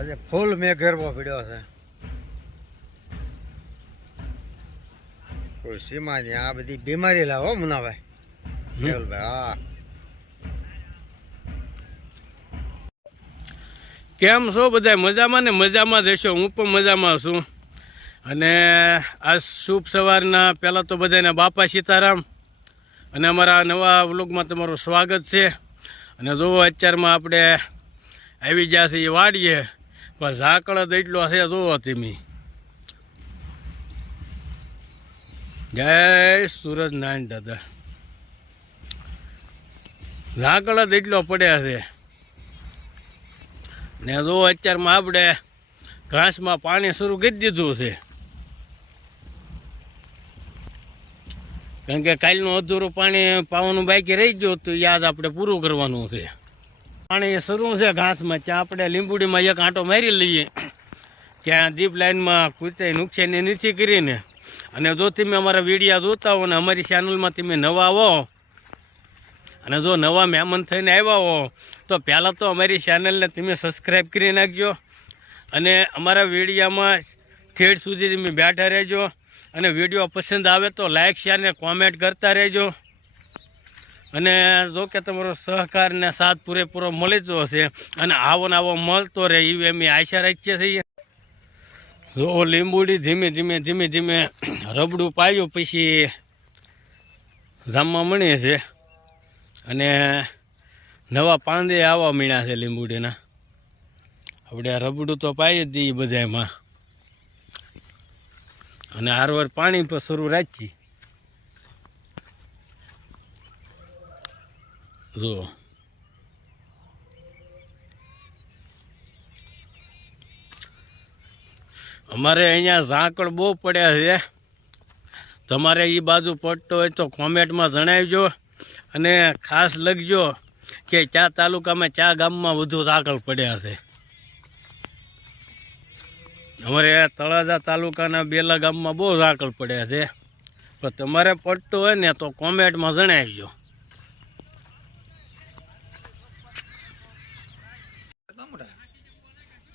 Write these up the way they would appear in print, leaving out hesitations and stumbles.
આજે ફૂલ મેં ગરબો પીડ્યો છે. કોઈ સીમાની આ બધી બીમારી લાવો મુનાભાઈ. હા, કેમ છો બધા? મજામાં ને? મજામાં દેશો. હું પણ મજામાં છું. અને આ શુભ સવારના પહેલાં તો બધાને બાપા સીતારામ. અને અમારા નવા વ્લોગમાં તમારું સ્વાગત છે. અને જોવો અત્યારમાં આપણે આવી ગયા છીએ વાડીએ, પણ ઝાકળ જ એટલો છે. જોવો તમે. જય સૂરજ નારાયણ દાદા. ઝાકળ જ એટલો પડ્યા છે. ને જો અત્યારમાં આપણે ઘાસમાં પાણી શરૂ કરી દીધું છે, કારણ કે કાલનું અધૂરું પાણી પાવાનું બાકી રહી ગયું તો યાદ આપણે પૂરું કરવાનું છે. પાણી શરૂ છે ઘાસમાં, ત્યાં આપણે લીંબુડીમાં એક આંટો મારી લઈએ, ત્યાં દીપ લાઈનમાં કૂતરાય નુકસાની નથી કરીને. અને જો તમે અમારા વિડીયો જોતા હો ને અમારી ચેનલમાં તમે નવા આવો અને જો નવા મહેમાન થઈને આવ્યા હો તો પહેલાં તો અમારી ચેનલને તમે સબસ્ક્રાઈબ કરી નાખજો. અને અમારા વિડીયામાં ઠેઠ સુધી તમે બેઠા રહેજો. અને વિડીયો પસંદ આવે તો લાઇક શેર ને કોમેન્ટ કરતા રહેજો. અને જો કે તમારો સહકાર ને સાથ પૂરેપૂરો મળી જ હશે અને આવો ને આવો મળતો રહે એવી અમે આશા રાખીએ છીએ. જો લીંબુડી ધીમે ધીમે ધીમે ધીમે રબડું પાયું પછી જામવા મળી છે. અને નવા પાંદે આવવા મળ્યા છે લીંબુડીના. આપણે રબડું તો પાઈ જ દઈએ બધામાં. અને હારવાર પાણી પર શરૂ રાખી. જો અમારે અહીંયા ઝાકળ બહુ પડ્યા છે. તમારે એ બાજુ પડતો હોય તો કોમેન્ટમાં જણાવજો. અને ખાસ લખજો કે કયા તાલુકામાં કયા ગામમાં વધુ ઝાકળ પડ્યા છે. અમારે તળાજા તાલુકાના બેલા ગામમાં બહુ ઝાકળ પડ્યા છે, પણ તમારે પડતું હોય ને તો કોમેન્ટમાં જણાવજો.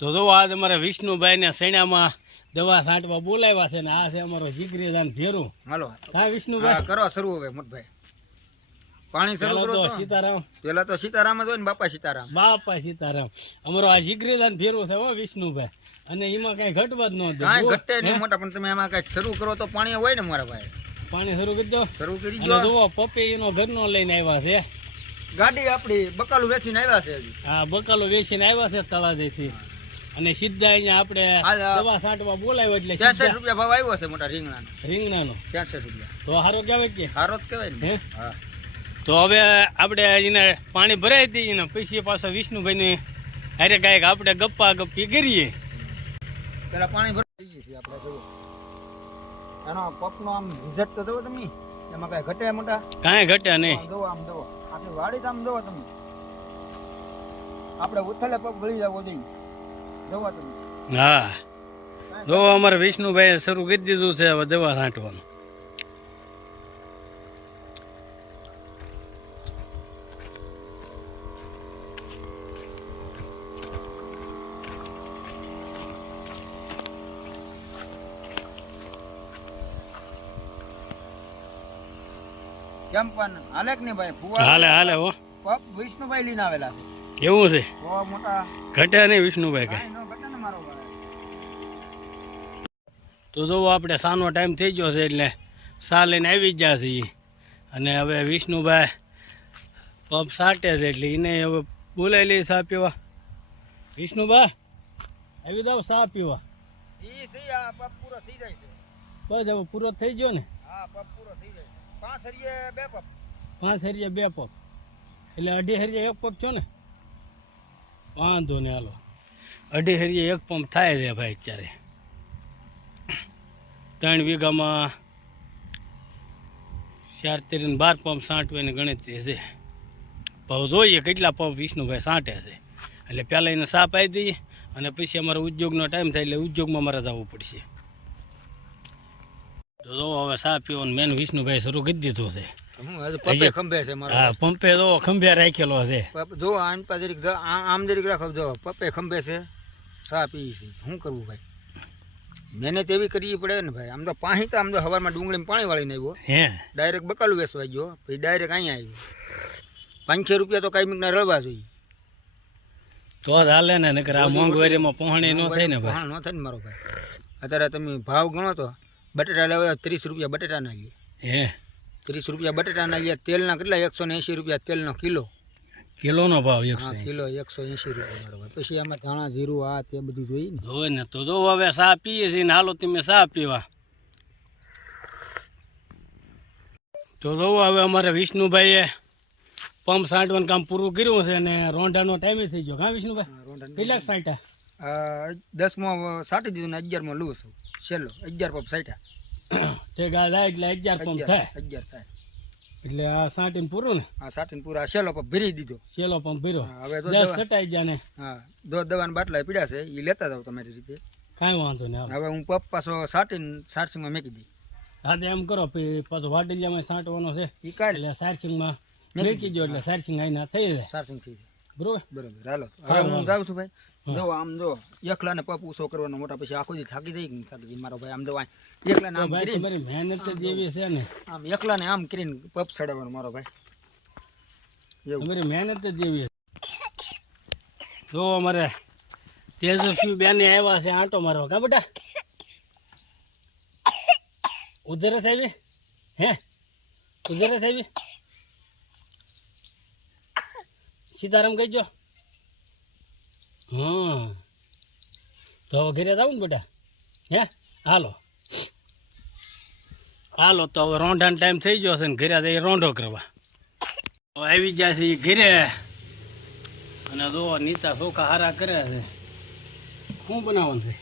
તો જો આજ અમારા વિષ્ણુભાઈને સૈણામાં દવા છાંટવા બોલાવ્યા છે ને આ છે અમારો જીગરીદાન ભેરું. હાલો હા વિષ્ણુભાઈ, કરો શરૂ હવે મોટભાઈ. પાણી શરૂ કરો તો સીતારામ. પેલા તો સીતારામ જ હોય ને બાપા સીતારામ. બાપા સીતારામ. અમારો આ જીગરીદાન ભેરું છે હો વિષ્ણુભાઈ. અને એમાં કઈ ઘટવા જ ન દે. કાંઈ ઘટે નહીં મોટા, પણ તમે એમાં કઈક શરૂ કરો તો પાણી હોય ને મારા ભાઈ. પાણી શરૂ કરી દો. શરૂ કરી અને દો. જુઓ પપ્પી એનો ઘરનો લઈને આવ્યા છે. ગાડી આપડી બકાલું વેચીને આવ્યા છે હજી. હા, બકાલો વેચીને આવ્યા છે તળાજેથી. અને સીધા અહીંયા આપણે દવા છાંટવા બોલાવ્યો એટલે 66 રૂપિયા ભાવ આવ્યો છે મોટા રીંગણાનો. રીંગણાનો 66 રૂપિયા. તો સારો કહેવાય કે સારો જ કહેવાય ને. હા, તો હવે આપણે એને પાણી ભરાઈ દઈએ ને પછી પાછા વિષ્ણુભાઈને અરે કાંઈક આપણે ગપ્પા ગપ્પી કરીએ. પેલા પાણી ભરાઈ દઈએ છીએ આપણે. જોવો એનો પપનો આમ રિઝલ્ટ તો જોવો તમે. એમાં કઈ ઘટે મોટા? કાંઈ ઘટે નહીં. જોવો આમ જોવો આપણી વાડી તો આમ જોવો તમે. આપણે ઉથલે પગ ગળી જવો જોઈએ. જોવો તમે. હા, જો અમારે વિષ્ણુભાઈ શરૂ કરી દીધું છે હવે દવા છાંટવાનું. કેમ પણ હાલે કે નહીં ભાઈ? ફુવા હાલે હાલે હો. પપ વિષ્ણુભાઈ લઈને આવેલા છે. એવું છે? બહુ મોટા ઘટે નહીં વિષ્ણુભાઈ કઈ. કાંઈ ન ઘટે ને મારો ભાઈ. તો જો આપણે સાનો ટાઈમ થઈ ગયો છે એટલે સા લઈને આવી જ ગયા છીએ. અને હવે વિષ્ણુભાઈ પંપ સાટે છે એટલે એને હવે બોલાવી લઈ સા પીવા. વિષ્ણુભાઈ આવી જાવ સા પીવા. ઈ છે આ પપ પૂરો થઈ જાય છે. બસ હવે પૂરો થઈ ગયો ને? હા, પપ પૂરો થઈ જાય. 5 હરિયે 2 પપ. 5 હરિયે 2 પપ એટલે 2.5 હરિયે 1 પપ છો ને? વાંધો ને હાલો. 2.5 હરિયે 1 પંપ થાય છે ભાઈ. અત્યારે 3 વીઘામાં 4 13 12 પંપ સાંટવાની ગણતરી છે. ભાવ જોઈએ કેટલા પંપ વિષ્ણુભાઈ સાંટે છે. એટલે પહેલાં એને સાપ આપી દઈએ અને પછી અમારો ઉદ્યોગનો ટાઈમ થાય એટલે ઉદ્યોગમાં મારે જવું પડશે. તો હવે સા પીવાનું મેન વિષ્ણુભાઈ શરૂ કરી દીધું છે. પંપે ખંભે છે મારો. હા, પંપે જો ખંભે રાખેલો છે. જો આમ જરીક આમ જરીક રાખો. જો પપ્પે ખંભે છે. ચા પીએ છીએ શું કરવું ભાઈ મહેનત એવી કરવી પડે ને ભાઈ. આમ તો પાણી તો સવારમાં ડુંગળીમાં પાણી વાળીને આવ્યો હે ડાયરેક્ટ બકાલું વેસવા ગયો પછી ડાયરેક્ટ અહીંયા આવ્યો 500 રૂપિયા તો કાંઈ રળવા જોઈએ તો જ હાલે ને નકર આ મોંઘવારીમાં પહોંચણી ન થાય ને ભાઈ. ન થાય ને મારો ભાઈ. અત્યારે તમે ભાવ ગણો તો બટેટા લેવા 30 રૂપિયા બટેટાના લઈએ હે 30 રૂપિયા બટેટાના લઈએ તેલના કેટલા 180 રૂપિયા તેલનો કિલો કિલોનો ભાવ હા 180 કિલો 180 રૂપિયા મારો ભાઈ. પછી આમાં ધાણા જીરું આ તે બધું જોઈએ ને હોય ને તો જો હવે ચા પીએ છીએ ને હાલો તમે ચા પીવા. તો જો હવે અમારે વિષ્ણુભાઈએ પંપ સાંટવાનું કામ પૂરું કર્યું છે અને રોંઢાનો ટાઈમે થઈ ગયો. હા વિષ્ણુભાઈ કેટલાક સાંટા 10માં સાટી દીધું ને 11માં લઉં છું છેલ્લો 11 પંપ સાટ્યા તે ગા જાય એટલે 11 પંપ થાય 11 થાય એટલે આ સાંટીને પૂરું ને આ સાટીને પૂરા છેલ્લો પંપ ભરી દીધો છેલ્લો પંપ ભર્યો. હા, હવે તો 10 સટાઈ ગયા ને હા દૂધ દવાના બાટલા પીડ્યા છે એ લેતા જાવ તમારી રીતે કાંઈ વાંધો નહીં. હવે હું પંપ પાછો સાટીને સારસિંગમાં મેકી દઈ હા તો એમ કરો પછી પાછો વાટીલિયામાં સાંટવાનો છે એ કાઢ એટલે સારસિંગમાં મેકી દો એટલે સારસિંગ આઈના થઈ જાય સારસિંગ થઈ જાય બરોબર. બરોબર હાલો હવે હું જાઉં છું ભાઈ. જો આમ જો એકલાને પપ ઉસો કરવાનો મોટા પછી આખો દી થાકી જાય થાકી જાય મારો ભાઈ. આમ જો એકલાને આમ ભાઈ કરીને તમારી મહેનત જ એવી છે ને આમ એકલાને આમ કરીને પપ ચડાવવાનો મારો ભાઈ એવું તમારી મહેનત જ એવી છે. જો અમારે તેજસ્વી બેન આવ્યા છે આંટો મારવા. કા બેટા ઉધરસ આવી હે ઉધરસ આવી સીતારામ કહીજો. હા તો હવે ઘરે જાવ ને બેટા હે હાલો હાલો તો હવે રોંઢાનો ટાઈમ થઈ ગયો છે ને ઘરે જઈએ રોંઢો કરવા. હવે આવી જાય છે એ ઘરે અને જો નીતા ચોખા હારા કરે છે. શું બનાવવાનું છે?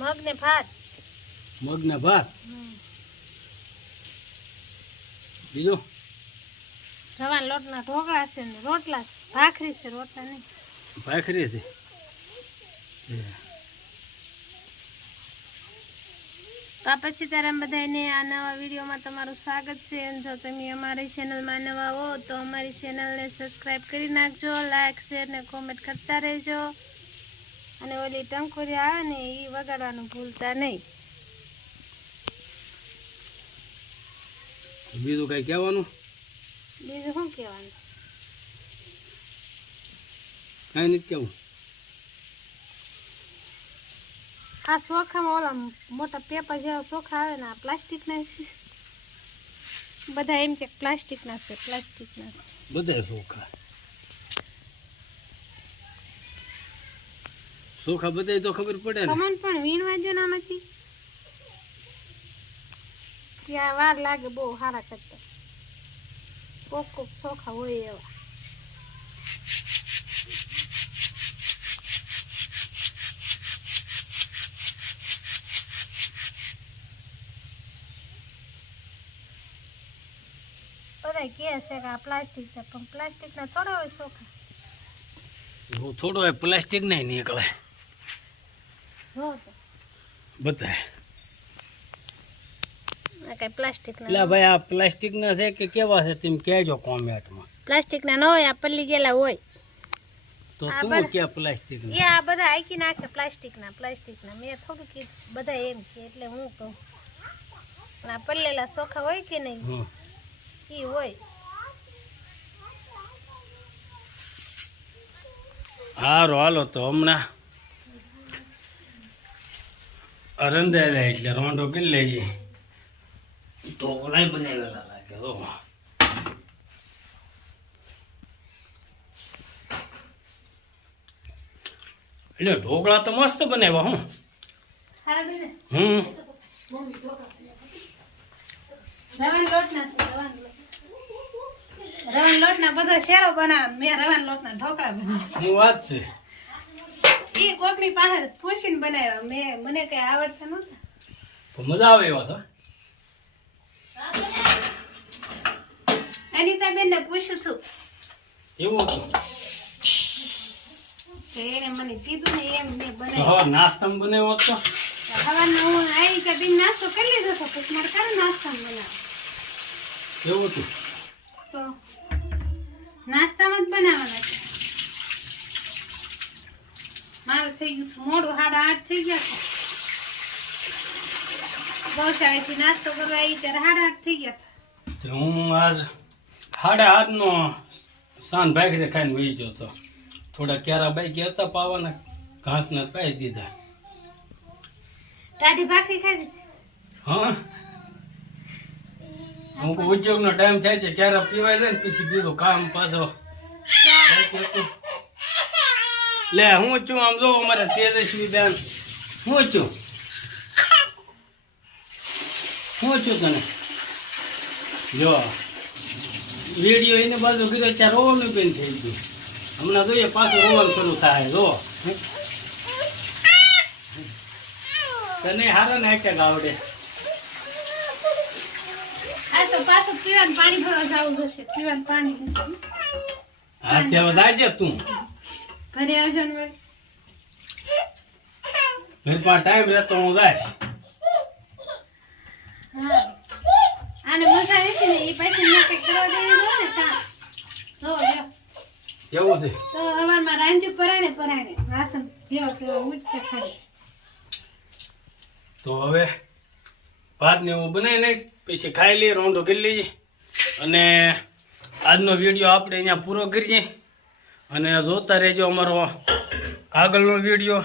મગને ભાત મગના ભાત બીજું રવાના લોટના ઢોકળા છે ને રોટલા છે ભાખરી છે રોટલા નહીં ભાખરી છે. તો પછી તારા બધાને આ નવા વિડીયોમાં તમારું સ્વાગત છે. અને જો તમે અમારી ચેનલમાં નવા હો તો અમારી ચેનલને સબસ્ક્રાઈબ કરી નાખજો, લાઈક શેર ને કોમેન્ટ કરતા રહેજો અને ઓલી ટંકોરી આવે ને એ વગાડવાનું ભૂલતા નહીં. બીજું કઈ કહેવાનું? બીજું શું કહેવાનું? કઈ નથી કેવું. આ ચોખામાં ઓલા મોટા પેપર જેવા ચોખા આવે ને આ પ્લાસ્ટિકના છે. બધા એમ કે પ્લાસ્ટિકના છે પ્લાસ્ટિકના છે. બધા ચોખા બધા તો ખબર પડે ને. કમન પણ વીણવા જો નામાંથી ત્યાં વાર લાગે બહુ સારા કરતા. કોક કોક ચોખા હોય એવા. બધા કહે છે કે આ પ્લાસ્ટિક છે પણ પ્લાસ્ટિકના થોડા હોય ચોખા. થોડો પ્લાસ્ટિક નહીં નીકળે જો તો બધા. આ કઈ પ્લાસ્ટિકના એટલે ભાઈ આ પ્લાસ્ટિક ના છે કે કેવા છે તેમ કહેજો કોમેન્ટમાં. પ્લાસ્ટિકના ન હોય, આ પલ્લી ગયેલા હોય. તો આ તું બધા- કે પ્લાસ્ટિક એ આ બધા આઈકી નાખે પ્લાસ્ટિકના મેં થોડું કીધું બધા એમ કે એટલે હું કહું. પણ આ પલ્લેલા ચોખા હોય કે નહીં એ હોય. સારું હાલો તો હમણાં રંધાઈ જાય એટલે રોંઢો કરી લઈએ. ઢોકળા બનાવેલા લાગે તો એટલે ઢોકળા તો મસ્ત બનાવ્યા હું. રવાના લોટના છે રવાના લોટના બધા શેરો બનાવે. મેં રવાના લોટના ઢોકળા બનાવ્યા. હું વાત છે એ કોકની પાસે પૂછીને બનાવ્યા. મને કઈ આવડતા નહોતા. તો મજા આવે એવા તો. અનિતાબેન ને પૂછ્યું છું એવું હતું કે એને મને કીધું ને એમ મેં બનાવ્યું. હવે નાસ્તામાં બનાવ્યો હતો. સવારના હું આવી કે બેન નાસ્તો કરી લીધો હતો પછી મારે કારે નાસ્તામાં બનાવ એવું હતું તો નાસ્તામાં જ બનાવવાના છે. મારે થઈ ગયું હતું. મોડું 8:30 થઈ ગયા છે. ગૌશાળાથી નાસ્તો કરવા આવી ત્યારે 8:30 થઈ ગયા હતા. તો હું આજ 8:30નો સાંજ ભાખરી ખાઈને વહી ગયો હતો. થોડા ક્યારા બાઈક હતા પાવાના, ઘાસના પાઈ દીધા. ટાઢી ભાખરી ખાધી છે. હા, અમુક ઉદ્યોગનો ટાઈમ થાય છે, ક્યારે પીવાય જાય ને પછી બીજું કામ પાછો. લે હું છું આમ જો અમારે તેજસ્વી બેન, હું છું તને જો વિડીયો એને બાજુ કીધો ત્યાં રોવાનું બેન થઈ ગયું. હમણાં જોઈએ પાછું રોવાનું શરૂ થાય. જો તને હારા ને અટેક આવડે. આ તો પાછું પીવાનું પાણી ભરવા જવું જશે. પીવાનું પાણી નથી. હા ત્યાં જાજે તું ઘરે આવજો ને વળી. ઘર પાસે ટાઈમ રહેતો હું જાય. હા આને મજા નથી ને એ પછી મેં કંઈક કરવા દેવી જો ને કામ જો લ્યો. એવું છે. તો હવારમાં રાંધ્યું પરાણે વાસણ જેવો તેવો ઉઠકે ખાલી. તો હવે ભાત ને એવું બનાવી નાખ, પછી ખાઈ લઈએ, રોંઢો કરી લઈએ. અને આજનો વિડીયો આપણે અહીંયા પૂરો કરીએ. અને જોતા રહેજો અમારો આગળનો વિડીયો.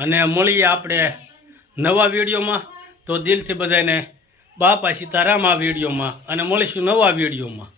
અને મળીએ આપણે નવા વિડીયોમાં. તો દિલથી બધાને બાપા સીતારામ આ વિડીયોમાં, અને મળીશું નવા વિડીયોમાં.